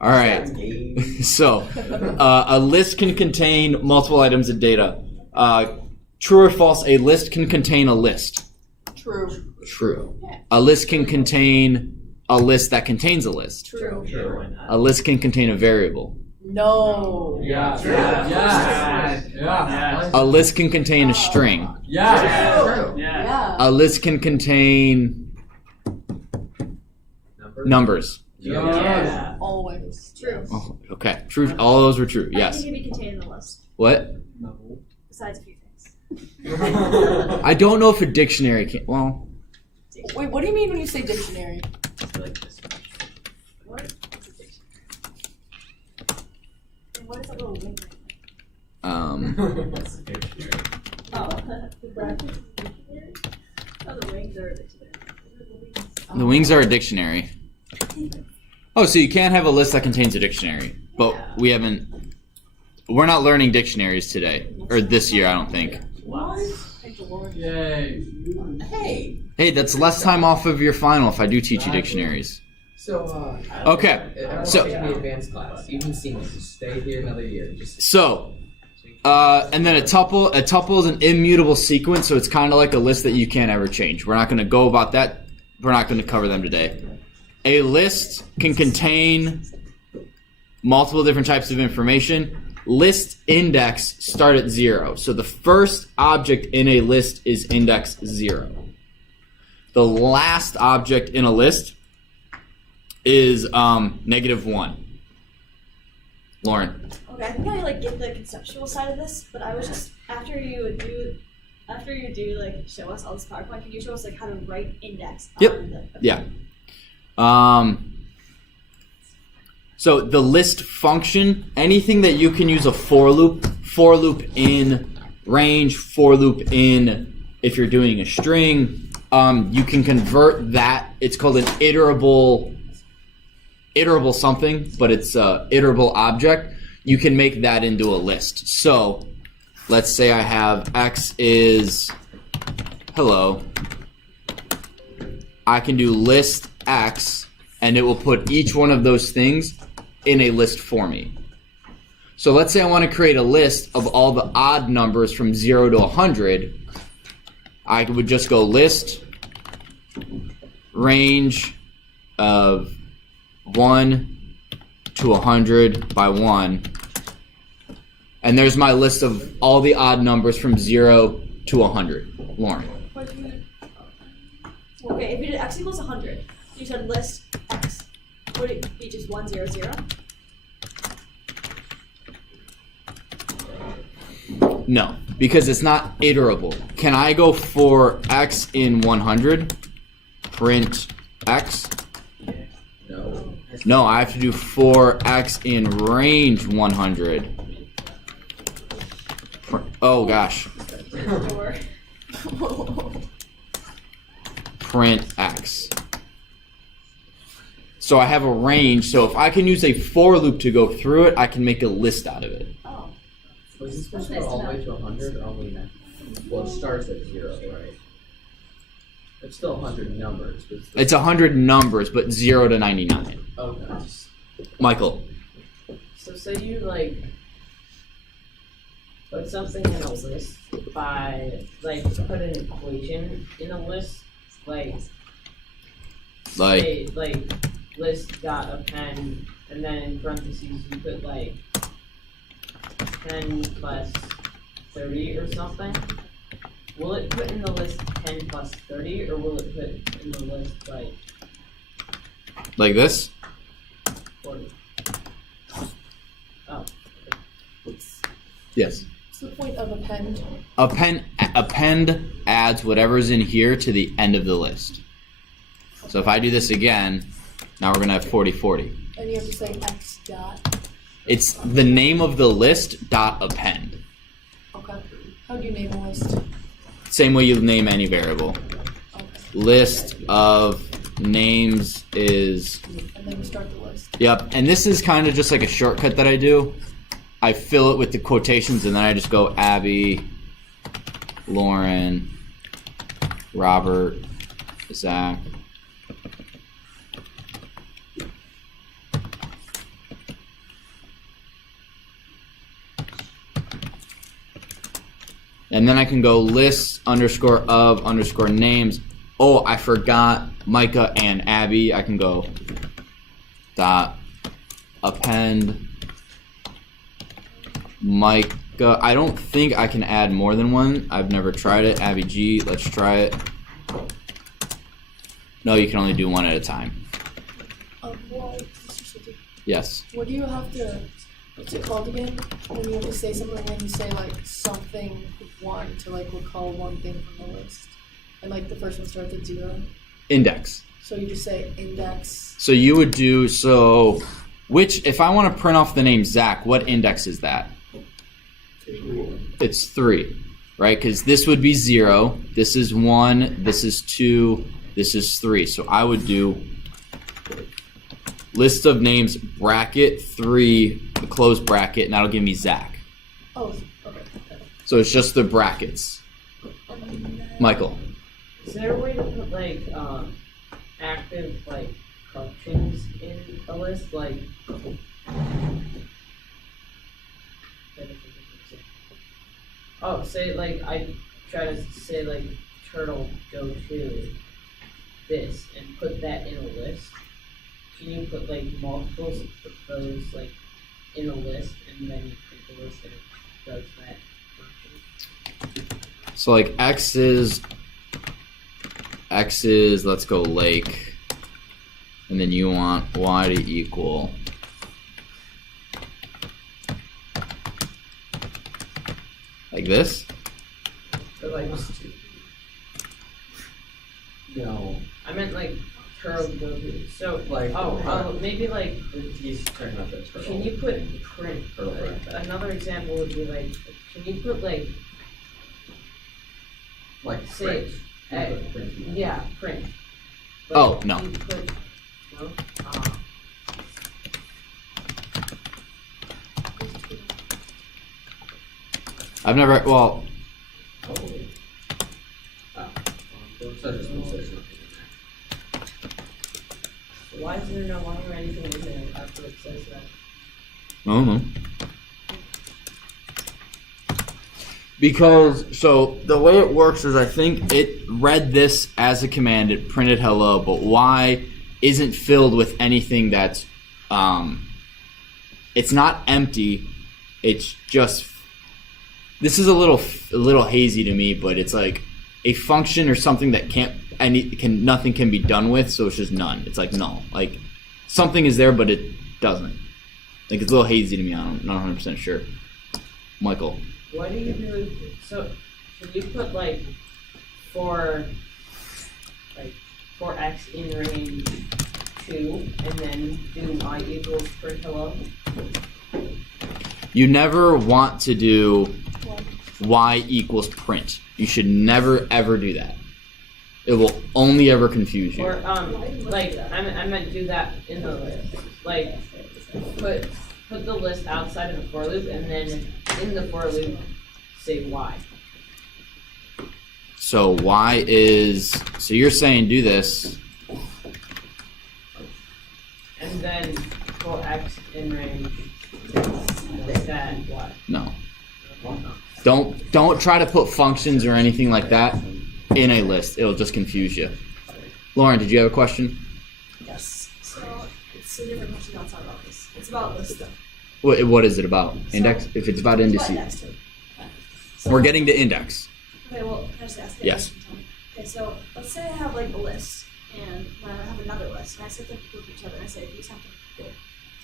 All right. So, a list can contain multiple items of data. True or false? A list can contain a list. True. True. A list can contain a list that contains a list. True. A list can contain a variable. No. Yeah. A list can contain a string. Yeah. Yeah. A list can contain numbers. Yeah. Always. True. Oh, okay. True. All those were true. I Yes. think it can be contained in the list, What? besides a few things. I don't know if a dictionary can. Well, Wait, what do you mean when you say dictionary? What is a dictionary? And what is a little wing? Oh, the brackets. Oh, the wings are a dictionary. the wings are a dictionary. Oh, so you can't have a list that contains a dictionary, but we haven't. We're not learning dictionaries today or this year. I don't think. Thank the Lord. Yay. Hey. Hey, that's less time off of your final if I do teach you dictionaries. So, Okay, so- taking the advanced class. You can see me. Just stay here another year. So, and then a tuple is an immutable sequence, so it's kind of like a list that you can't ever change. We're not going to go about that. We're not going to cover them today. A list can contain multiple different types of information. List index start at 0. So the first object in a list is index 0. The last object in a list is -1. Lauren. Okay, I think I get the conceptual side of this, but I was just after you do show us all this PowerPoint, can you show us how to write index? Yep. On the, Yeah. So the list function, anything that you can use a for loop in range, for loop in if you're doing a string, you can convert that. It's called an iterable something, but it's a iterable object. You can make that into a list. So let's say I have x is hello. I can do list x, and it will put each one of those things in a list for me. So let's say I want to create a list of all the odd numbers from 0 to 100. I would just go list range of 1 to 100 by 1. And there's my list of all the odd numbers from 0 to 100. Lauren. Okay, if you did x equals 100, you said list x. Would it be just 1, 0, 0? No, because it's not iterable. Can I go for x in 100? Print x? No. No, I have to do for x in range 100. Oh gosh. Or Print x. So I have a range, so if I can use a for loop to go through it, I can make a list out of it. oh, Was this supposed to go all the way to 100 or only 90? Well, it starts at 0, right? It's still 100 numbers. But It's 100 numbers, but 0 to 99. okay. Michael. So say you put something in a list by put an equation in a list say, list dot append and then in parentheses you put 10 plus 30 or something. Will it put in the list 10 plus 30 or will it put in the list Like this? 40? Oh. Yes. What's the point of append? Append adds whatever's in here to the end of the list. So if I do this again, now we're going to have 40, 40. And you have to say x dot. It's the name of the list dot append. Okay. How do you name a list? Same way you name any variable. Okay. List of names is... And then you start the list. Yep, and this is kind of just like a shortcut that I do. I fill it with the quotations and then I just go Abby, Lauren, Robert, Zach. And then I can go list underscore of underscore names. Oh, I forgot Micah and Abby. I can go dot append Micah. I don't think I can add more than one. I've never tried it. Abby G, let's try it. No, you can only do one at a time. Well, Mr. City, Yes. what do you have to, what's it called again? When you have to say something, when you say like something one to like recall one thing from the list. And like the first one starts at 0. Index. So you just say index. So you would do, so which, if I want to print off the name Zach, what index is that? It's 3, right? Because this would be 0, this is 1, this is 2, this is 3. So I would do list of names, bracket 3, the close bracket, and that'll give me Zach. Oh, okay. So it's just the brackets. Michael. Is there a way to put like active like functions in a list like? Oh, say like I try to say like turtle go to this and put that in a list. Can you put like multiples of those like in a list and then you print the list and it does that function? So like X is, let's go lake, and then you want Y to equal like this. Or like No, I meant like turtle go to. So like maybe like he's turning up that turtle. can you put print? Turtle bracket. Another example would be like, can you put like Like say print. yeah print? Oh, no. You put, no? I've never, well, Totally. Oh, so just move this in Why is there no line or anything in there after it says that? I don't know. Because, so the way it works is I think it read this as a command, it printed hello, but Y isn't filled with anything that's, it's not empty, it's just, this is a little hazy to me, but it's like a function or something that nothing can be done with, so it's just none. It's like null. Like something is there, but it doesn't. Like it's a little hazy to me. I'm not 100% sure. Michael. Why do you do so? Can you put like for x in range 2 and then do y equals print hello? You never want to do y equals print. You should never ever do that. It will only ever confuse you. Or like I meant do that in the list. Like put the list outside of the for loop and then in the for loop say y. So y is, so you're saying do this. And then for x in range that y. No. Don't try to put functions or anything like that in a list. It'll just confuse you. Lauren, did you have a question? Yes. So it's a different question outside about this. It's about list stuff. What is it about? Index? If it's about It's about indices. index too. So, We're getting to index. Okay, well, can I just ask you a Yes. question? Okay, so let's say I have like a list, and I have another list, and I set them with each other, and I say these have to be good.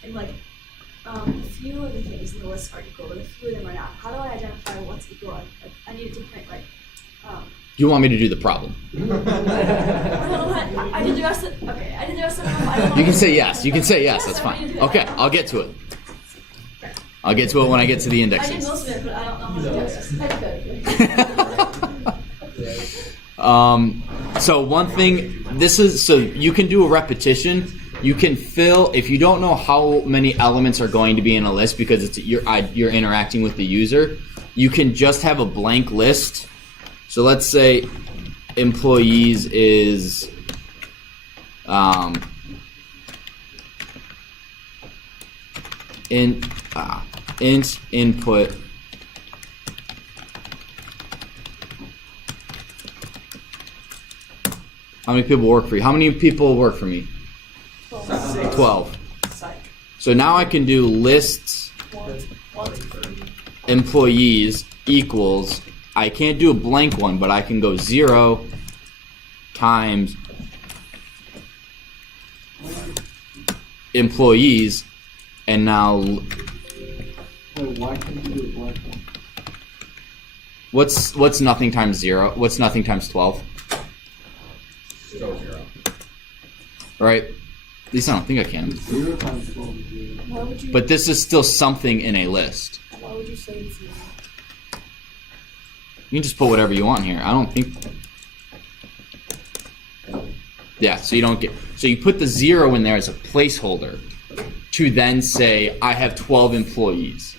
And like, a few of the things in the list are equal, but a few of them are not. How do I identify what's equal? I need to print like, You want me to do the problem? I did the rest of, okay, I did the rest of them. I don't know. You can say yes. You can say yes. That's fine. Okay, I'll get to it. I'll get to it when I get to the I did indexes. most of it, but I don't know how to do it. Just hypothetically. So one thing, so you can do a repetition. You can fill, if you don't know how many elements are going to be in a list because you're interacting with the user, you can just have a blank list. So let's say employees is int input How many people work for you? How many people work for me? 12. 12. So now I can do lists One, 2, 3. employees equals, I can't do a blank one, but I can go 0 times employees, and now Wait, why can't you do a blank one? what's nothing times 0? What's nothing times 12? Still 0. Right? At least I don't think I can. 0 times 12 is 0. Why would you? But this is still something in a list. Why would you say it's 0? You can just put whatever you want here. I don't think. Yeah, so you don't get. So you put the 0 in there as a placeholder to then say, I have 12 employees.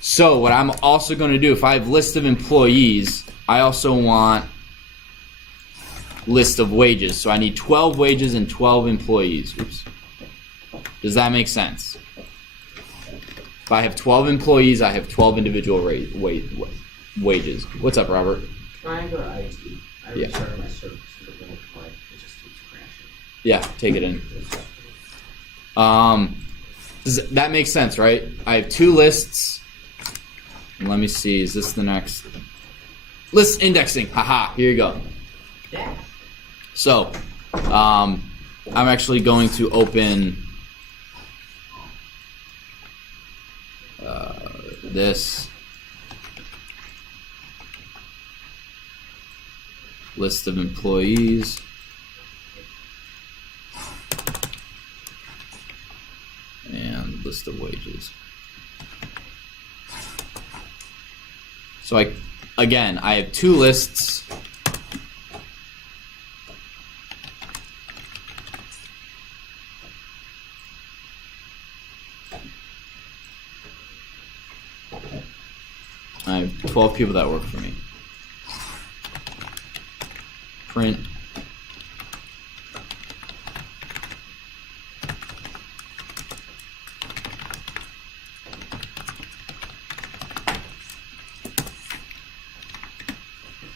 So what I'm also going to do, if I have list of employees, I also want list of wages. So I need 12 wages and 12 employees. Oops. Does that make sense? If I have 12 employees, I have 12 individual wages. What's up, Robert? Trying to go to IT. I Yeah. restarted my service to the whole play. It just keeps crashing. Yeah, take it in. That makes sense, right? I have 2 lists. And let me see, is this the next? List indexing. Haha, here you go. Yeah. So, I'm actually going to open this list of employees. And list of wages. So I have 2 lists. I have 12 people that work for me. Print.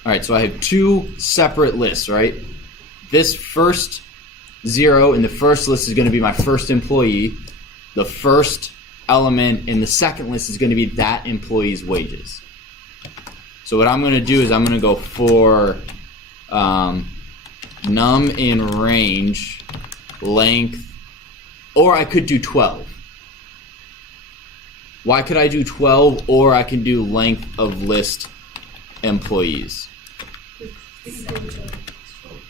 Alright, so I have 2 separate lists, right? This first 0 in the first list is going to be my first employee. The first element in the second list is going to be that employee's wages. So what I'm going to do is I'm going to go for num in range, length, or I could do 12. Why could I do 12? Or I can do length of list employees.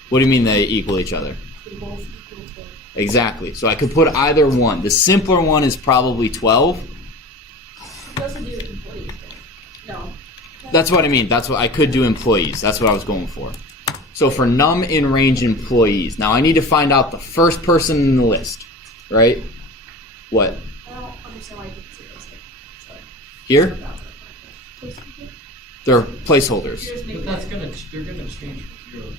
What do you mean they equal each other? They both equal 12. Exactly. So I could put either one. The simpler one is probably 12. It doesn't do employees though. No. That's what I mean. That's what I could do employees. That's what I was going for. So for num in range employees, now I need to find out the first person in the list, right? What? I don't understand why you did zeros there. Sorry. Here? They're placeholders. You're just But making that's it. they're gonna change from 0 to 1.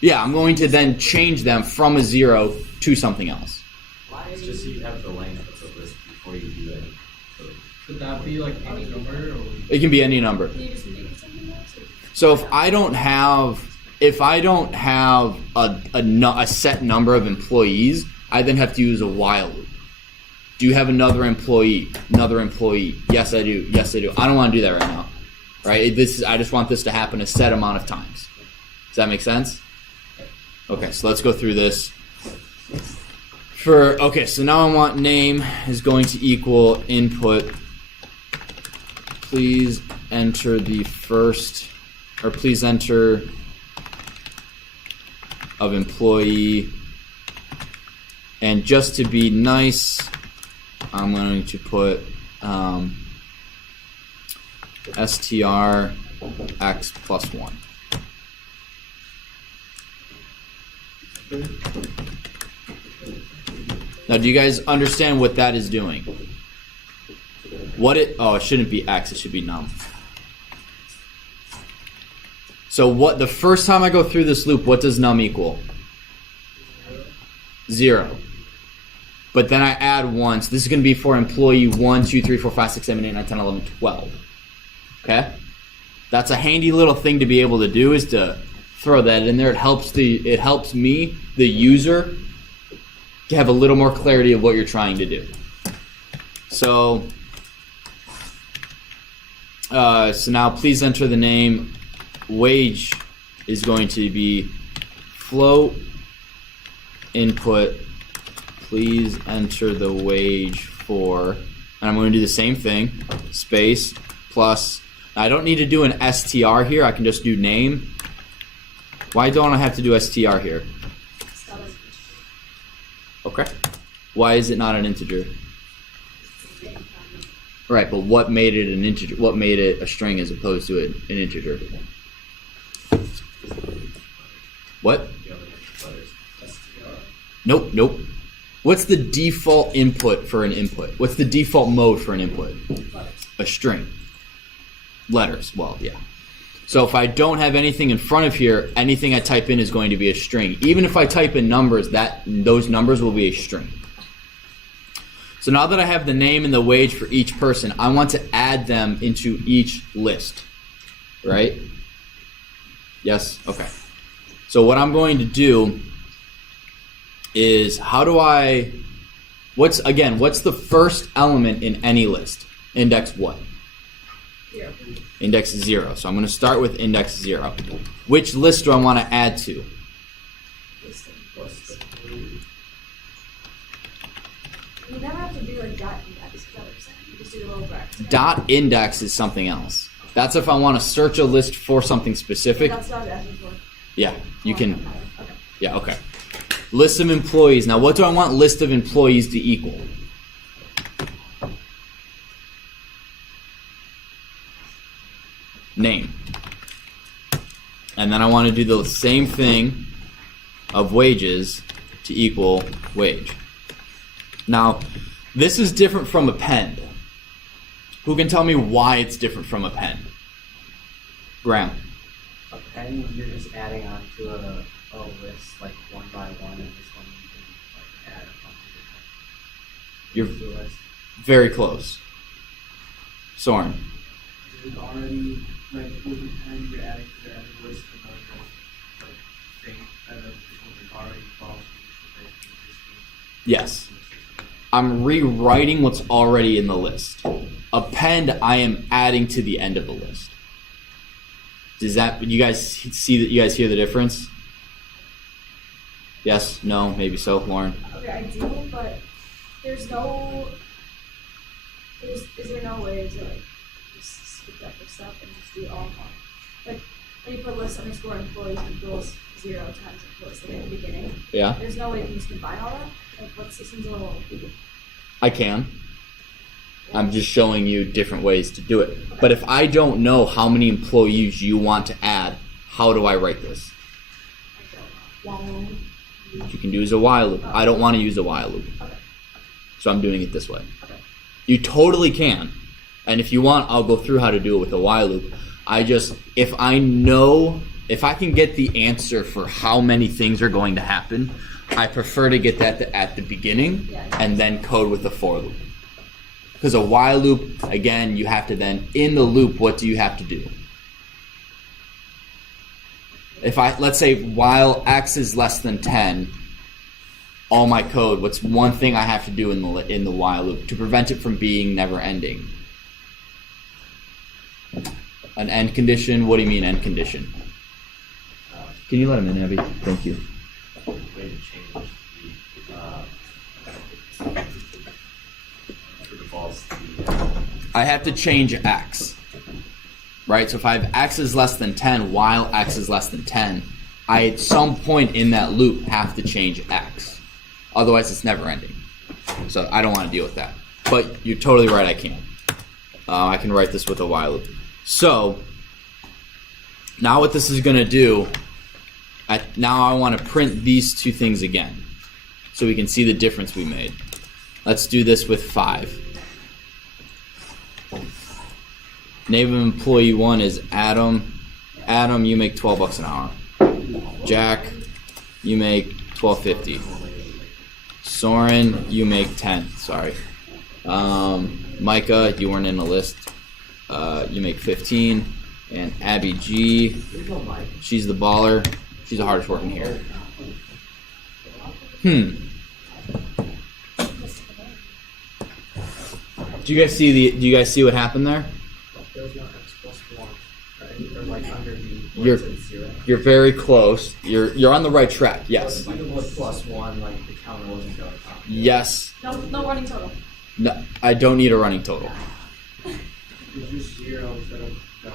Yeah, I'm going to then change them from a 0 to something else. Why It's just so you have the length of the list before you do that. Could that be like any number or? It can be any number. Can you just make it something else? So if I don't have a set number of employees, I then have to use a while loop. Do you have another employee? Another employee? Yes, I do. Yes, I do. I don't want to do that right now. Right? I just want this to happen a set amount of times. Does that make sense? Okay, so let's go through this. So now I want name is going to equal input. Please enter the first, or please enter of employee. And just to be nice, I'm going to put str x plus 1. Now, do you guys understand what that is doing? It shouldn't be x, it should be num. So the first time I go through this loop, what does num equal? 0. But then I add 1, so this is going to be for employee 1, 2, 3, 4, 5, 6, 7, 8, 9, 10, 11, 12. Okay? That's a handy little thing to be able to do, is to throw that in there. It helps me, the user, to have a little more clarity of what you're trying to do. So now please enter the name. Wage is going to be float input. Please enter the wage for, and I'm going to do the same thing, space plus. I don't need to do an str here. I can just do name. Why don't I have to do str here? Okay. Why is it not an integer? Right, but what made it an integer? What made it a string as opposed to an integer? What? Nope. What's the default input for an input? What's the default mode for an input? A string. Letters. Well, yeah. So if I don't have anything in front of here, anything I type in is going to be a string. Even if I type in numbers, those numbers will be a string. So now that I have the name and the wage for each person, I want to add them into each list. Right? Yes? Okay. So what I'm going to do is, what's the first element in any list? Index what? 0. Index 0. So I'm going to start with index 0. Which list do I want to add to? You never have to do like dot index, is that what you're saying? You just do the little bracket. Dot index is something else. That's if I want to search a list for something specific. That's what I was asking for. Yeah, you can. Okay. Yeah, okay. List of employees. Now, what do I want list of employees to equal? Name. And then I want to do the same thing of wages to equal wage. Now, this is different from append. Who can tell me why it's different from append? Graham. Append, you're just adding on to a list like one by one, and this one you can like add a bunch of You're different to a list. very close. Soren. Is it already, like, with append, you're adding to the end list another, like, thing that is already false, Yes. I'm rewriting what's already in the list. Append, I am adding to the end of the list. Does that, you guys see that? You guys hear the difference? Yes? No? Maybe so? Lauren? Okay, I do, but there's no. Is there no way to like just skip that for stuff and just do it all in one? Like when you put list underscore employees equals 0 times employees like at the beginning. Yeah? There's no way you can just combine all that. Like what system's a little. I can. I'm just showing you different ways to do it. But if I don't know how many employees you want to add, how do I write this? I don't know. What you can do is a while loop. I don't want to use a while loop. So I'm doing it this way. You totally can. And if you want, I'll go through how to do it with a while loop. If I can get the answer for how many things are going to happen, I prefer to get that at the beginning and then code with a for loop. Because a while loop, again, you have to then, in the loop, what do you have to do? Let's say while x is less than 10, all my code, what's one thing I have to do in the while loop to prevent it from being never ending? An end condition? What do you mean end condition? Can you let him in, Abby? Thank you. Way to change the defaults. I have to change x, right? So if I have x is less than 10 while x is less than 10, I at some point in that loop have to change x. Otherwise it's never ending. So I don't want to deal with that. But you're totally right, I can. I can write this with a while loop. So now what this is going to do, now I want to print these two things again so we can see the difference we made. Let's do this with 5. Name of employee 1 is Adam. Adam, you make $12 an hour. Jack, you make $12.50. Soren, you make 10. Sorry. Micah, you weren't in the list. You make 15. And Abby G, she's the baller. She's the hardest working here. Do you guys see what happened there? There's no x plus 1, right? Or like underneath. You're- It's at 0. You're very close. You're on the right track. Yes. Even with plus 1, like the counter wasn't going up. Yes. No running total. No, I don't need a running total. It's just 0 instead of no.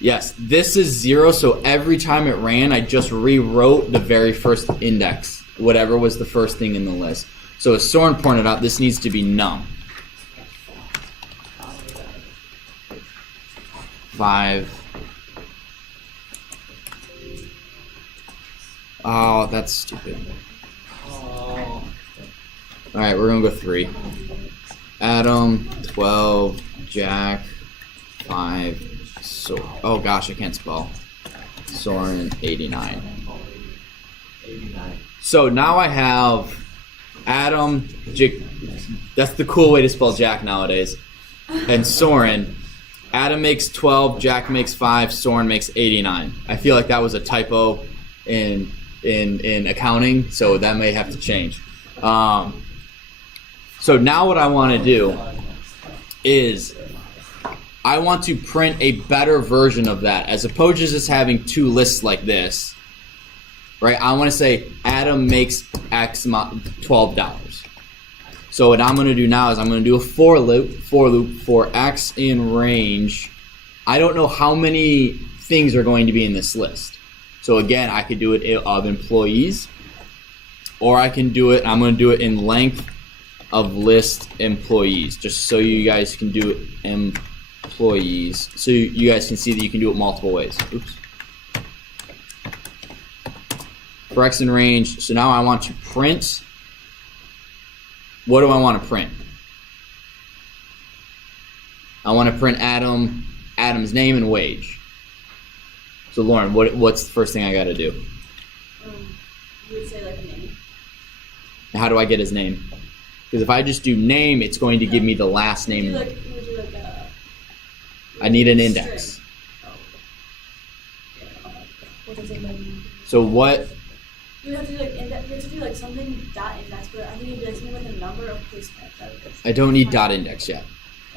Yes, this is 0, so every time it ran, I just rewrote the very first index, whatever was the first thing in the list. So as Soren pointed out, this needs to be num. 5. Oh, that's stupid. Alright, we're gonna go 3. Adam, 12, Jack, 5, oh gosh, I can't spell. Soren, 89. 89. So now I have Adam, that's the cool way to spell Jack nowadays, and Soren. Adam makes 12, Jack makes 5, Soren makes 89. I feel like that was a typo in accounting, so that may have to change. So now what I want to do is I want to print a better version of that, as opposed to just having 2 lists like this. Right? I want to say Adam makes X $12. So what I'm going to do now is I'm going to do a for loop for X in range. I don't know how many things are going to be in this list. So again, I could do it of employees, or I can do it, I'm going to do it in length of list employees, just so you guys can do it employees, so you guys can see that you can do it multiple ways. Oops. For X in range, so now I want to print. What do I want to print? I want to print Adam's name and wage. So Lauren, what's the first thing I got to do? You would say like a name. How do I get his name? Because if I just do name, it's going to give me the last name. You would do like a. I need an index. What does it mean? So what? You would have to do like index. You have to do like something dot index, but I think it'd be like something with a number of placement. I don't need dot index yet.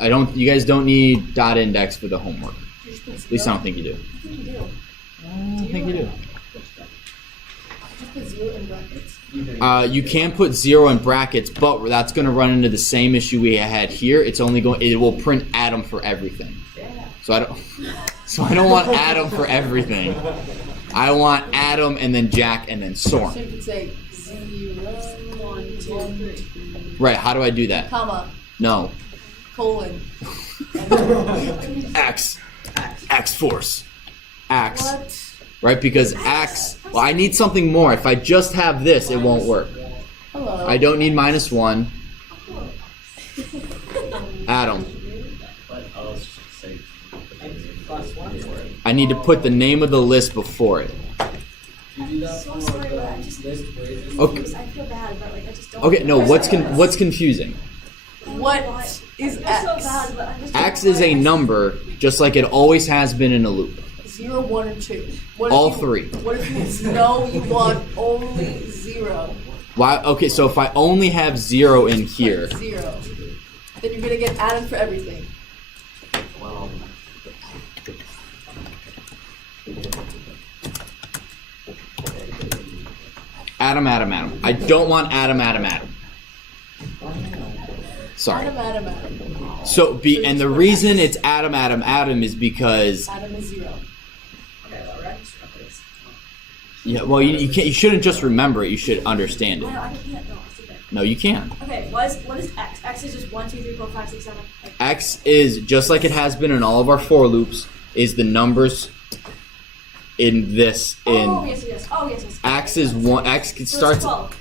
You guys don't need dot index for the homework. You just put At least I don't think you do. I think you do. I think you do. Just put 0 in brackets. You can put 0 in brackets, but that's going to run into the same issue we had here. It will print Adam for everything. So I don't want Adam for everything. I want Adam and then Jack and then Soren. So you could say 0, 1, 2, 3, Right? How do I do that? comma, No. colon. X force. X. What? Right? Because X. Well, I need something more. If I just have this, it won't work. Hello. I don't need -1. Adam. But I'll say Plus 1 for it. I need to put the name of the list before it. You do that So for sorry, but I just. list wages. Okay. I feel bad, but like I just don't. Okay, no, what's confusing? What is So X? bad, but I just don't X know is why a number, just like it always has been in a loop. 0, 1, or 2. What if All you- 3. What if you know you want only 0? Why? Okay, so if I only have 0 in here, 0. Then you're gonna get Adam for everything. Well, Adam. I don't want Adam. Sorry. Adam. So and the reason it's Adam is because Adam is 0. Okay, well, right? Please. yeah. Well, you can't. You shouldn't just remember it. You should understand I it. know, I can't. No, it's okay. No, you can. Okay, what is X? X is just 1, 2, 3, 4, 5, 6, 7. Like, X is just like it has been in all of our for loops. Is the numbers in this oh, in yes. Oh, yes. X is 1. X So it's starts. 12.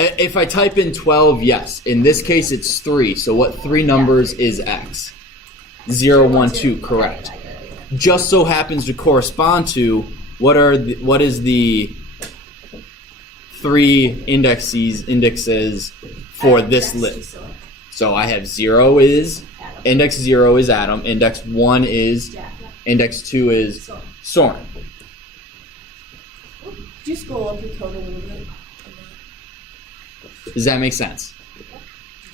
If I type in 12, yes. In this case, it's 3. So what 3 numbers is X? 0, 1, 2. Correct. Okay, I get it. Just so happens to correspond to what is the 3 indexes for this Yes, list. so So I have 0 is Adam. index 0 is Adam, index 1 is Jack. Index 2 is So Soren. Could you scroll up your code a little bit? Does that make sense?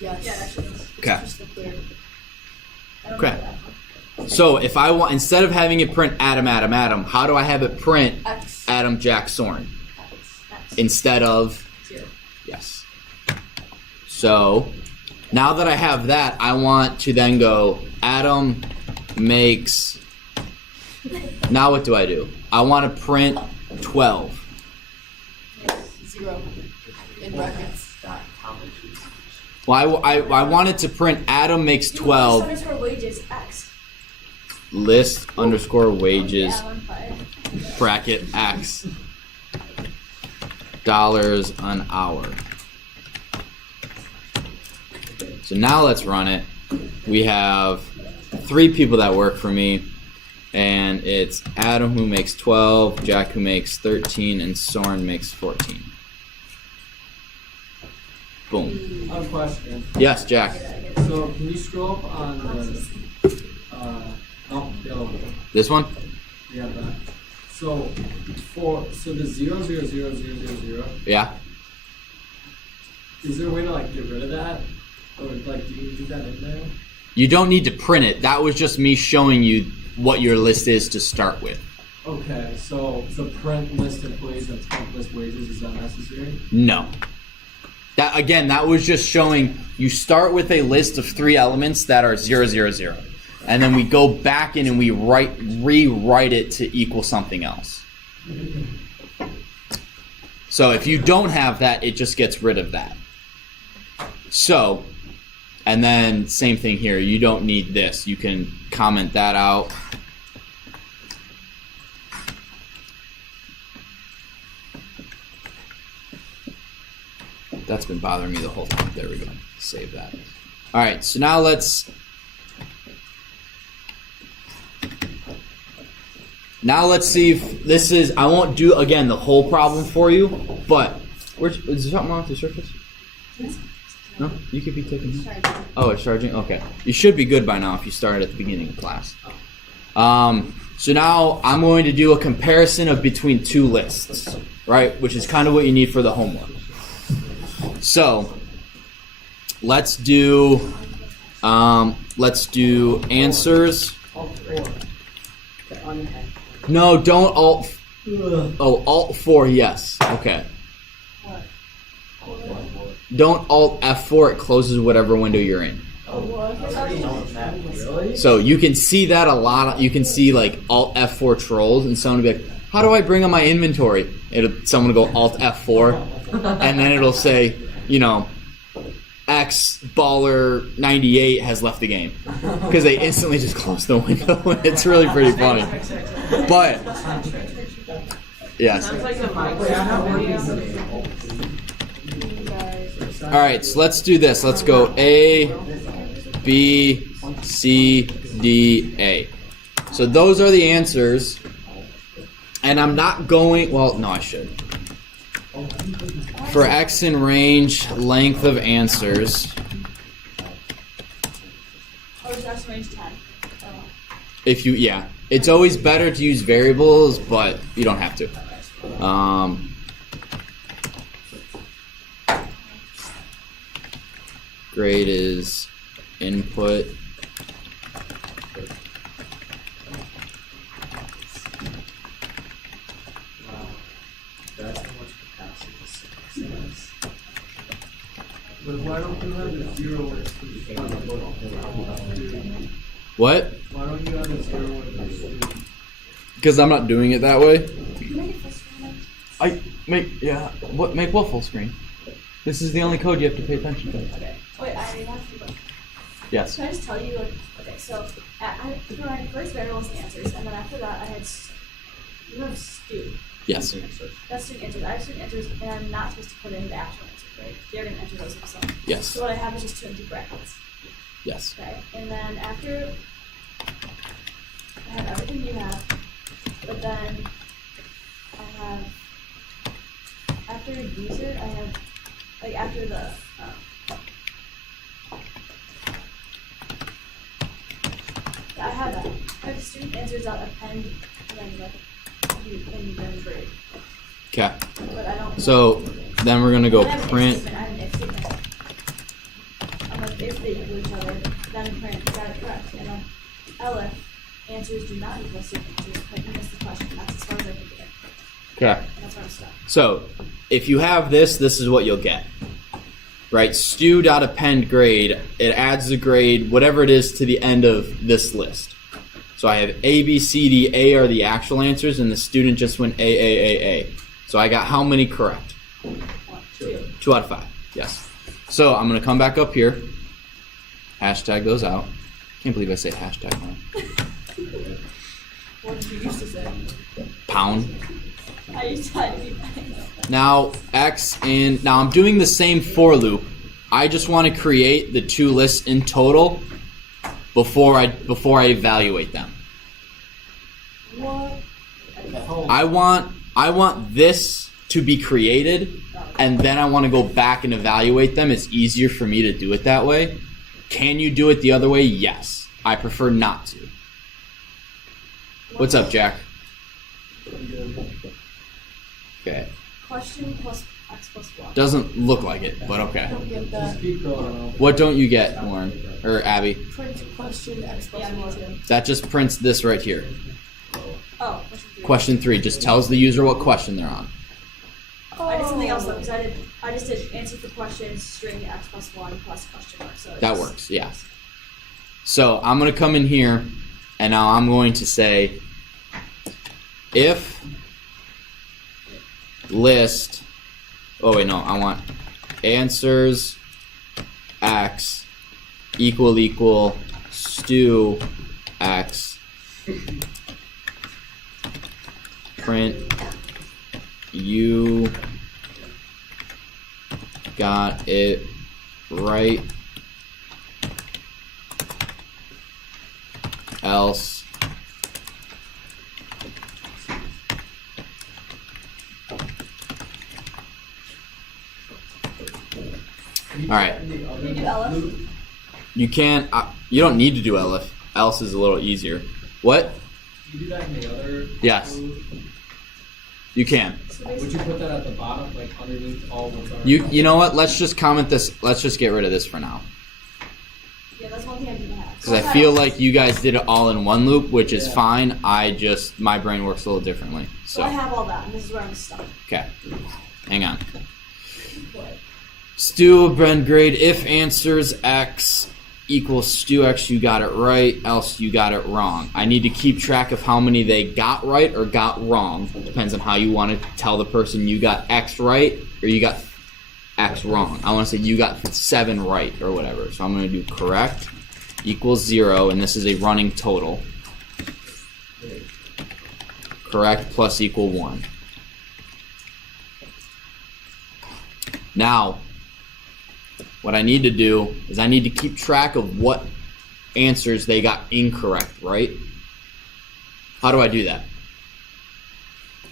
Yes. yeah, actually, does. Okay. Just the clear. I don't Okay. know that one. So if I want, instead of having it print Adam, how do I have it print X. Adam, Jack, Soren X. instead of 0. yes? So now that I have that, I want to then go Adam makes. Now what do I do? I want to print 12. 0 in brackets. Well, I wanted to print Adam makes You 12. underscore wages X. List underscore wages Yeah, I'm fine. bracket X dollars an hour. So now let's run it. We have 3 people that work for me, and it's Adam who makes 12, Jack who makes 13, and Soren makes 14. Boom. I have a question. Yes, Jack. So can you scroll up on the the other one? This one? Yeah, that. So the 0, Yeah. is there a way to like get rid of that? Or like do you need that in there? You don't need to print it. That was just me showing you what your list is to start with. Okay, so the print list employees and temp list wages is that necessary? No. That was just showing you start with a list of 3 elements that are 0, 0, 0. And then we go back in and we rewrite it to equal something else. So if you don't have that, it just gets rid of that. So, and then same thing here. You don't need this. You can comment that out. That's been bothering me the whole time. There we go. Save that. All right, so now let's see if this is. I won't do again the whole problem for you, but is there something wrong with the surface? No, you could be taking. Oh, it's charging. Okay, you should be good by now if you started at the beginning of class. So now I'm going to do a comparison of between 2 lists, right? Which is kind of what you need for the homework. So let's do answers. No, don't alt. Oh, alt 4. Yes. Okay. Don't alt F4. It closes whatever window you're in. Really? So you can see that a lot. You can see like alt F4 trolls, and someone will be like, "How do I bring up my inventory?" Someone will go alt F4, and then it'll say, you know, X baller 98 has left the game because they instantly just close the window. It's really pretty funny. But yes. Sounds like a Minecraft. All right, so let's do this. Let's go A, B, C, D, A. So those are the answers. And I'm not going, well, no, I should. For X in range, length of answers. Oh, it's actually range 10. If you, yeah. It's always better to use variables, but you don't have to. Grade is input. That's how much capacity this is. But why don't you have a 0? What? Why don't you have a 0 with this? Because I'm not doing it that way. Can you make it full screen? I make what full screen? This is the only code you have to pay attention to. Okay. Wait, I have to look. Yes. Can I just tell you, like, okay, so for my first variables and answers, and then after that I had, you have Stu. Yes. That's student answers. I have student answers, and I'm not supposed to put in the actual answers, right? They're going to enter those themselves. Yes. So what I have is just 2 empty brackets. Yes. Okay, and then after I have everything you have, but then I have after user, I have like after the I have that. If student answers out append, then like you can then grade. Okay. But I don't. So then we're gonna go I have an if print. statement, I have an if statement. I'm like, if they equal each other, then print, is that correct? And then elif, answers do not equal sequences, but you missed the question, that's as far as I can get. Okay. And that's where I'm stuck. So if you have this, this is what you'll get. Right? Stu.append grade. It adds the grade, whatever it is, to the end of this list. So I have A, B, C, D, A are the actual answers, and the student just went A. So I got how many correct? 1, 2. 2 out of 5. Yes. So I'm gonna come back up here. Hashtag those out. Can't believe I say hashtag wrong. What did you used to say? Pound. I used to be Now X and now I'm doing the same for loop. I just want to create the 2 lists in total before I evaluate them. What? I want this to be created, and then I want to go back and evaluate them. It's easier for me to do it that way. Can you do it the other way? Yes. I prefer not to. What's up, Jack? Okay. Question plus x plus y. Doesn't look like it, but okay. I don't get Just that. keep going on. What don't you get, Lauren? Or Abby? Print question X plus Yeah, me Y. too. That just prints this right here. Oh, question 3. Question 3 just tells the user what question they're on. I did something else though, because I just did answer for questions, string x plus 1 plus question mark. So That works, yeah. So I'm going to come in here, and now I'm going to say if list, oh wait, no, I want answers x equal stu x print you got it right, else Alright. Can you do elif? You can't. You don't need to do elif. Else is a little easier. What? You do that in the other. Yes. You can. So Would you basically, put that at the bottom, like underneath all what's on? You know what? Let's just comment this. Let's just get rid of this for now. yeah, that's one thing I didn't have. Because I feel like you guys did it all in one loop, which is Yeah. fine. My brain works a little differently. So I So, have all that, and this is where I'm stuck. okay. Hang on. What? Stu Bren grade if answers x equals stu x, you got it right, else you got it wrong. I need to keep track of how many they got right or got wrong. Depends on how you want to tell the person you got x right or you got x wrong. I want to say you got 7 right or whatever. So I'm going to do correct equals 0, and this is a running total. Correct plus equal 1. Now, what I need to do is I need to keep track of what answers they got incorrect, right? How do I do that?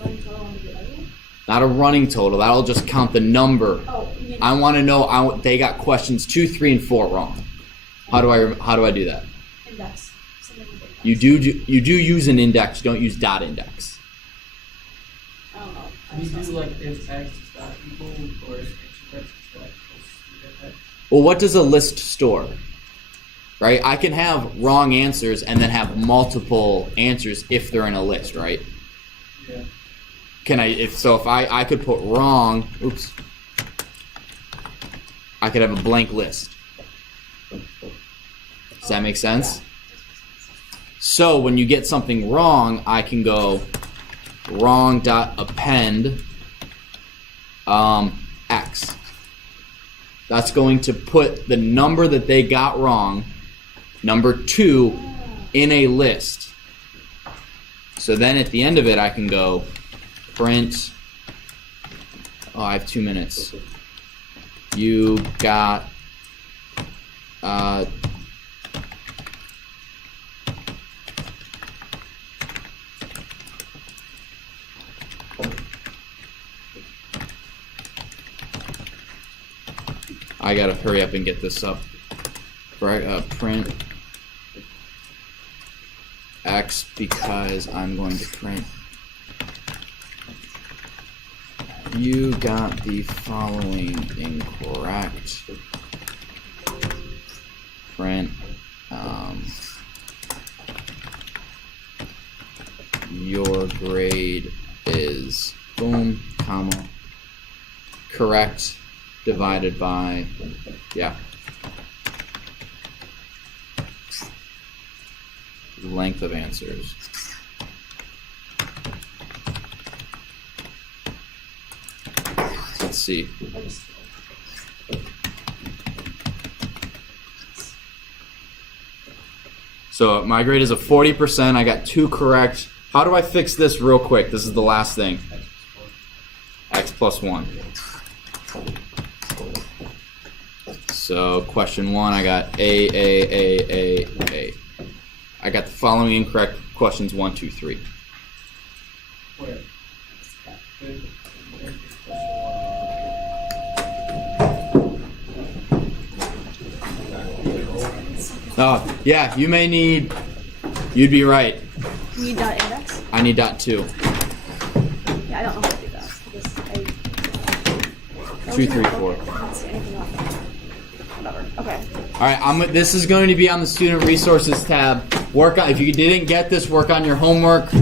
Running total on the other one? Not a running total. That'll just count the number. Oh, you mean I want to know they got questions 2, 3, and 4 wrong. How do I do that? index. Something with index. You do use an index. You don't use dot index. I don't know. I We just do don't- like if x is not equal or if x is not equal. Well, what does a list store? Right? I can have wrong answers and then have multiple answers if they're in a list, right? Yeah. Can I if I could put wrong, oops. I could have a blank list. Does that make sense? So when you get something wrong, I can go wrong.append x. That's going to put the number that they got wrong, number 2, in a list. So then at the end of it, I can go print. Oh, I have 2 minutes. You got. I gotta hurry up and get this up. Print. X because I'm going to print. You got the following incorrect. Print. Your grade is boom, comma, correct, divided by, yeah. Length of answers. Let's see. So my grade is a 40%. I got 2 correct. How do I fix this real quick? This is the last thing. X plus 1. So question 1, I got A. I got the following incorrect. Questions 1, 2, 3. Where? Good. Oh, yeah, you may need, you'd be right. You need dot index? I need dot 2. Yeah, I don't know how to do that because I. 2, 3, 4. I don't see anything on there. Whatever. Okay. Alright, this is going to be on the student resources tab. Work on, if you didn't get this, work on your homework.